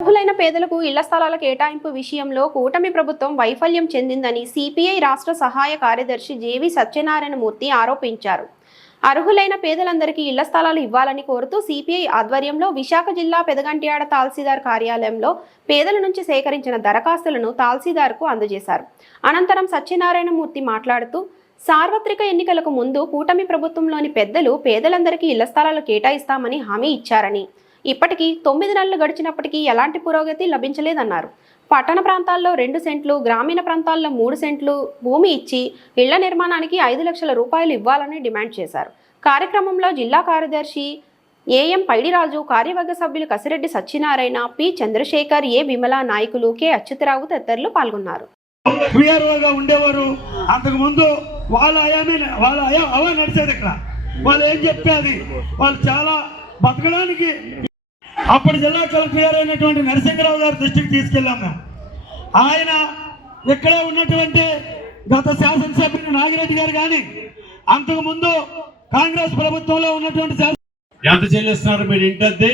అర్హులైన పేదలకు ఇళ్ళ స్థలాల కేటాయింపు విషయంలో కూటమి ప్రభుత్వం వైఫల్యం చెందిందని సిపిఐ రాష్ట్ర సహాయ కార్యదర్శి జేవి సత్యనారాయణమూర్తి ఆరోపించారు. అర్హులైన పేదలందరికీ ఇళ్ళ స్థలాలు ఇవ్వాలని కోరుతూ సిపిఐ ఆధ్వర్యంలో విశాఖ జిల్లా పెదగంట్యాడ తాల్సీదార్ కార్యాలయంలో పేదల నుంచి సేకరించిన దరఖాస్తులను తాల్సీదార్కు అందజేశారు. అనంతరం సత్యనారాయణమూర్తి మాట్లాడుతూ సార్వత్రిక ఎన్నికలకు ముందు కూటమి ప్రభుత్వంలోని పెద్దలు పేదలందరికీ ఇళ్ళ స్థలాలు కేటాయిస్తామని హామీ ఇచ్చారని ఇప్పటికీ తొమ్మిది నెలలు గడిచినప్పటికీ ఎలాంటి పురోగతి లభించలేదన్నారు. పట్టణ ప్రాంతాల్లో రెండు సెంట్లు గ్రామీణ ప్రాంతాల్లో మూడు సెంట్లు భూమి ఇచ్చి ఇళ్ళ నిర్మాణానికి ఐదు లక్షల రూపాయలు ఇవ్వాలని డిమాండ్ చేశారు. కార్యక్రమంలో జిల్లా కార్యదర్శి ఏఎం పైడిరాజు కార్యవర్గ సభ్యులు కసిరెడ్డి సత్యనారాయణ పి చంద్రశేఖర్ ఏ విమల నాయకులు కె అచ్యుతరావు తదితరులు పాల్గొన్నారు. ఉండేవారు. అంతకు ముందు వాళ్ళ అయామే వాళ్ళ అయా అవా నడిచేది ఇక్కడ. వాళ్ళు ఏం చెప్పేది? వాళ్ళు చాలా బతకడానికి అప్పుడు జిల్లా కలెక్టర్ గారు అయినటువంటి నరసింహరావు గారి దృష్టికి తీసుకెళ్ళాం మేము. ఆయన ఇక్కడే ఉన్నటువంటి గత శాసనసభ్యుడు నాగిరెడ్డి గారు కానీ అంతకు ముందు కాంగ్రెస్ ప్రభుత్వంలో ఉన్నటువంటి ఎంత చెల్లిస్తున్నారు మీరు ఇంటద్ది?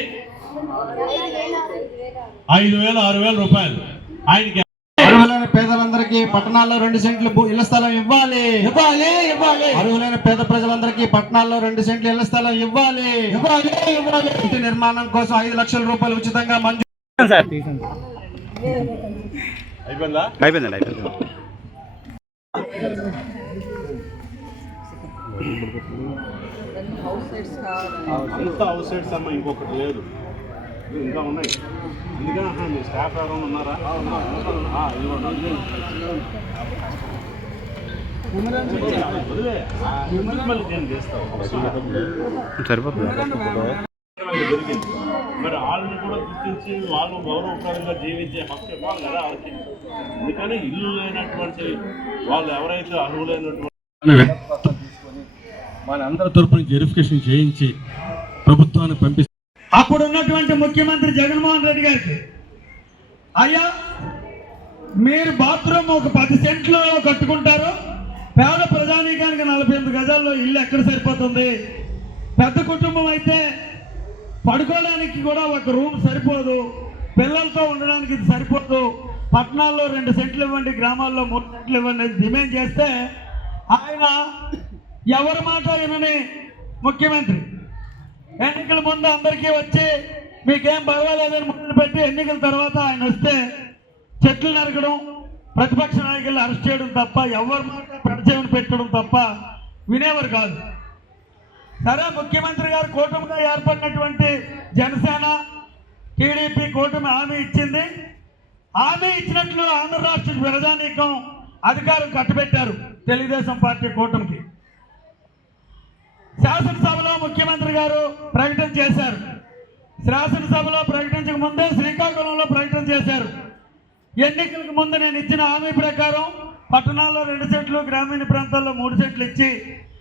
ఐదు వేలు ఆరు వేల రూపాయలు. ఆయనకి పేదలందరికీ పట్టణాల్లో రెండు సెంట్లు ఇళ్ళ స్థలం ఇవ్వాలి. ఇవ్వాలి ఇవ్వాలి. అర్హులైన పేద ప్రజలందరికీ పట్టణాల్లో రెండు సెంట్లు ఇళ్ళ స్థలం ఇవ్వాలి. ఇవ్వాలి ఇవ్వాలి. ఇంటి నిర్మాణం కోసం ఐదు లక్షల రూపాయలు ఉచితంగా మంజూరు అయిపోయిందా? అయిపోయిందండి అయిపోయింది. అంతా అవుట్ సైడ్స్ అమ్మ ఇంకొకటి లేదు. ఇది ఇంకా ఉన్నాయి. అందుకని మీ స్టాఫ్ ఎవరైనా ఉన్నారా? సరిపోతుంది జరిగింది మరి వాళ్ళని కూడా గుర్తించి వాళ్ళు గౌరవప్రదంగా జీవించే హక్కు ఇవ్వాలి కదా వాళ్ళకి. అందుకని ఇల్లు లేనటువంటి వాళ్ళు ఎవరైతే అర్హులైనటువంటి వాళ్ళందరి తరపున వెరిఫికేషన్ చేయించి ప్రభుత్వాన్ని పంపిస్తే అప్పుడు ఉన్నటువంటి ముఖ్యమంత్రి జగన్మోహన్ రెడ్డి గారికి అయ్యా మీరు బాత్రూమ్ ఒక పది సెంట్లు కట్టుకుంటారు పేద ప్రజానీకానికి నలభై ఎనిమిది గజాల్లో ఇల్లు ఎక్కడ సరిపోతుంది? పెద్ద కుటుంబం అయితే పడుకోవడానికి కూడా ఒక రూమ్ సరిపోదు పిల్లలతో ఉండడానికి ఇది సరిపోదు పట్టణాల్లో రెండు సెంట్లు ఇవ్వండి గ్రామాల్లో మూడు సెంట్లు ఇవ్వండి అని డిమాండ్ చేస్తే ఆయన ఎవరి మాట వినని ముఖ్యమంత్రి. ఎన్నికల ముందు అందరికీ వచ్చి మీకేం పర్వాలేదని ముందు పెట్టి ఎన్నికల తర్వాత ఆయన వస్తే చెట్లు నరకడం ప్రతిపక్ష నాయకులు అరెస్ట్ చేయడం తప్ప ఎవరి మాట పెడచేమని పెట్టడం తప్ప వినేవారు కాదు. సరే ముఖ్యమంత్రి గారు కూటమిగా ఏర్పడినటువంటి జనసేన టీడీపీ కూటమి హామీ ఇచ్చింది. హామీ ఇచ్చినట్లు ఆంధ్ర రాష్ట్ర ప్రజానీకం అధికారం కట్టబెట్టారు తెలుగుదేశం పార్టీ కూటమికి. శాసనసభలో ముఖ్యమంత్రి గారు ప్రకటన చేశారు. శాసనసభలో ప్రకటించక ముందే శ్రీకాకుళంలో ప్రకటన చేశారు. ఎన్నికలకు ముందు నేను ఇచ్చిన హామీ ప్రకారం పట్టణాల్లో రెండు సెట్లు గ్రామీణ ప్రాంతాల్లో మూడు సెట్లు ఇచ్చి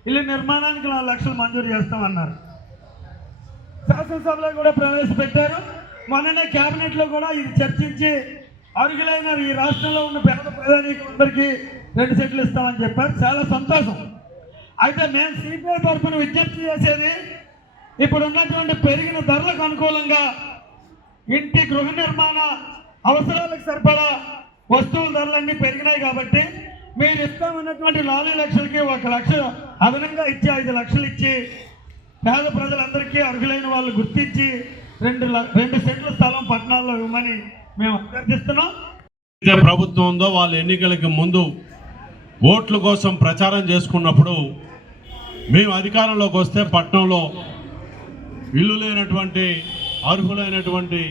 ఇల్లు నిర్మాణానికి నాలుగు లక్షలు మంజూరు చేస్తామన్నారు. శాసనసభలో కూడా ప్రవేశపెట్టారు. మొన్ననే క్యాబినెట్లో కూడా ఇది చర్చించి అరుగులైన ఈ రాష్ట్రంలో ఉన్న పేద ప్రజానీకులందరికీ రెండు సెట్లు ఇస్తామని చెప్పారు. చాలా సంతోషం. అయితే మేము సిపిఐ తరఫున విజ్ఞప్తి చేసేది ఇప్పుడు ఉన్నటువంటి పెరిగిన ధరలకు అనుకూలంగా ఇంటి గృహ నిర్మాణ అవసరాలకు సరిపడా వస్తువుల ధరలన్నీ పెరిగినాయి కాబట్టి మీరు ఇస్తామన్నటువంటి నాలుగు లక్షలకి ఒక లక్ష అదనంగా ఇచ్చి ఐదు లక్షలు ఇచ్చి పేద ప్రజలందరికీ అర్హులైన వాళ్ళు గుర్తించి రెండు రెండు సెంట్ల స్థలం పట్టణాల్లో ఇవ్వమని మేము అభ్యర్థిస్తున్నాం. ప్రభుత్వం ఉందో వాళ్ళు ఎన్నికలకు ముందు ఓట్ల కోసం ప్రచారం చేసుకున్నప్పుడు మేము అధికారంలోకి వస్తే పట్టణంలో ఇల్లు లేనటువంటి అర్హులైనటువంటి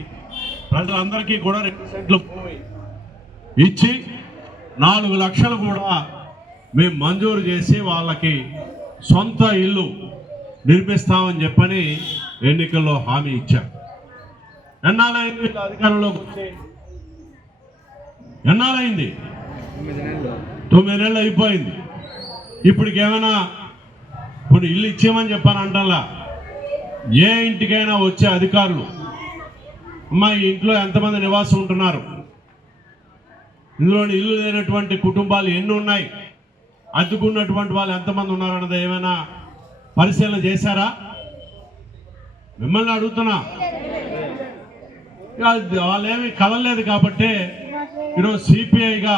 ప్రజలందరికీ కూడా రెండు సెంట్లు ఇచ్చి నాలుగు లక్షలు కూడా మేము మంజూరు చేసి వాళ్ళకి సొంత ఇల్లు నిర్మిస్తామని చెప్పని ఎన్నికల్లో హామీ ఇచ్చాం. ఎన్నాళ్ళైంది వీళ్ళు అధికారంలోకి వచ్చి ఎన్నాళ్ళైంది తొమ్మిది నెలలు అయిపోయింది. ఇప్పటికి ఏమైనా ఇప్పుడు ఇల్లు ఇచ్చేయమని చెప్పాను అంటల్లా ఏ ఇంటికైనా వచ్చే అధికారులు. అమ్మా ఈ ఇంట్లో ఎంతమంది నివాసం ఉంటున్నారు? ఇందులో ఇల్లు లేనటువంటి కుటుంబాలు ఎన్ని ఉన్నాయి? అడ్డుకున్నటువంటి వాళ్ళు ఎంతమంది ఉన్నారన్నది ఏమైనా పరిశీలన చేశారా? మిమ్మల్ని అడుగుతున్నా. వాళ్ళేమి కలలేదు కాబట్టి ఈరోజు సిపిఐగా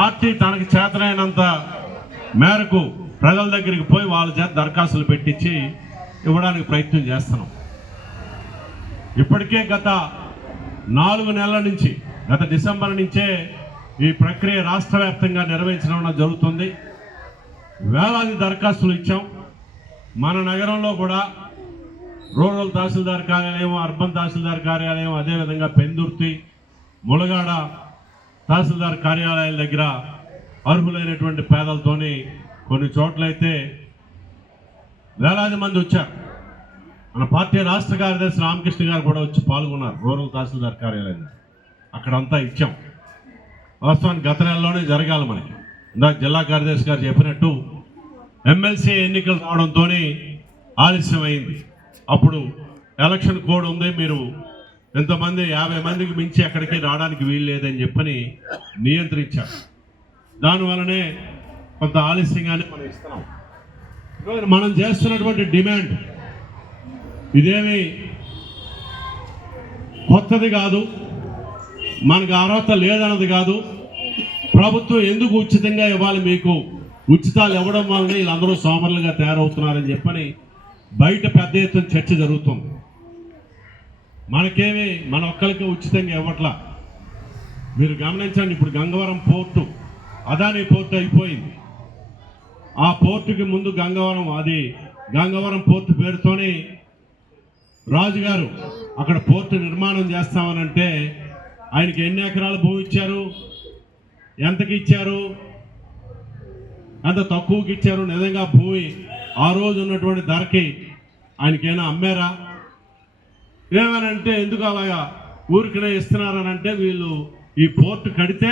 పార్టీ తనకి చేతనైనంత మేరకు ప్రజల దగ్గరికి పోయి వాళ్ళ చేత దరఖాస్తులు పెట్టించి ఇవ్వడానికి ప్రయత్నం చేస్తున్నాం. ఇప్పటికే గత నాలుగు నెలల నుంచి గత డిసెంబర్ నుంచే ఈ ప్రక్రియ రాష్ట్ర వ్యాప్తంగా నిర్వహించడం జరుగుతుంది. వేలాది దరఖాస్తులు ఇచ్చాం. మన నగరంలో కూడా రూరల్ తహసీల్దార్ కార్యాలయం అర్బన్ తహసీల్దార్ కార్యాలయం అదేవిధంగా పెందుర్తి ములగాడ తహసీల్దార్ కార్యాలయాల దగ్గర అర్హులైనటువంటి పేదలతోని కొన్ని చోట్లయితే వేలాది మంది వచ్చారు. మన పార్టీ రాష్ట్ర కార్యదర్శి రామకృష్ణ గారు కూడా వచ్చి పాల్గొన్నారు రూరల్ తహసీల్దార్ కార్యాలయం అక్కడంతా ఇచ్చాం. వాస్తవానికి గత నెలలోనే జరగాలి మనకి. ఇందాక జిల్లా కార్యదర్శి గారు చెప్పినట్టు ఎమ్మెల్సీ ఎన్నికలు రావడంతో ఆలస్యమైంది. అప్పుడు ఎలక్షన్ కోడ్ ఉంది మీరు ఎంతమంది యాభై మందికి మించి ఎక్కడికి రావడానికి వీలు లేదని చెప్పని నియంత్రించారు. దానివల్లనే కొంత ఆలస్యంగానే మనం ఇస్తున్నాం. ఈరోజు మనం చేస్తున్నటువంటి డిమాండ్ ఇదేమి కొత్తది కాదు మనకు అర్హత లేదన్నది కాదు. ప్రభుత్వం ఎందుకు ఉచితంగా ఇవ్వాలి మీకు? ఉచితాలు ఇవ్వడం వల్లనే వీళ్ళందరూ సోమరులుగా తయారవుతున్నారని చెప్పని బయట పెద్ద ఎత్తున చర్చ జరుగుతుంది. మనకేమి మన ఒక్కరికి ఉచితంగా ఇవ్వట్లా. మీరు గమనించండి ఇప్పుడు గంగవరం పోర్టు అదాని పోర్టు అయిపోయింది. ఆ పోర్టుకి ముందు గంగవరం అది గంగవరం పోర్టు పేరుతోని రాజుగారు అక్కడ పోర్టు నిర్మాణం చేస్తామనంటే ఆయనకి ఎన్ని ఎకరాల భూమి ఇచ్చారు? ఎంతకి ఇచ్చారు? ఎంత తక్కువకి ఇచ్చారు? నిజంగా భూమి ఆ రోజు ఉన్నటువంటి ధరకి ఆయనకైనా అమ్మారా? ఏమనంటే ఎందుకు అలాగా? ఊరికనే ఇస్తున్నారనంటే వీళ్ళు ఈ పోర్టు కడితే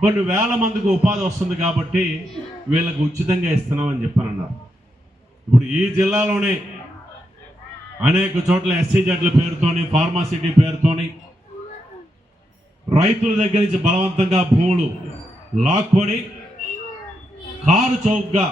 కొన్ని వేల మందికి ఉపాధి వస్తుంది కాబట్టి వీళ్ళకు ఉచితంగా ఇస్తున్నామని చెప్పారన్నారు ఇప్పుడు ఈ జిల్లాలోనే అనేక చోట్ల ఎస్సీ జడ్ల పేరుతోని ఫార్మాసిటీ పేరుతోని రైతుల దగ్గర నుంచి బలవంతంగా భూములు లాక్కొని కారు చౌక్గా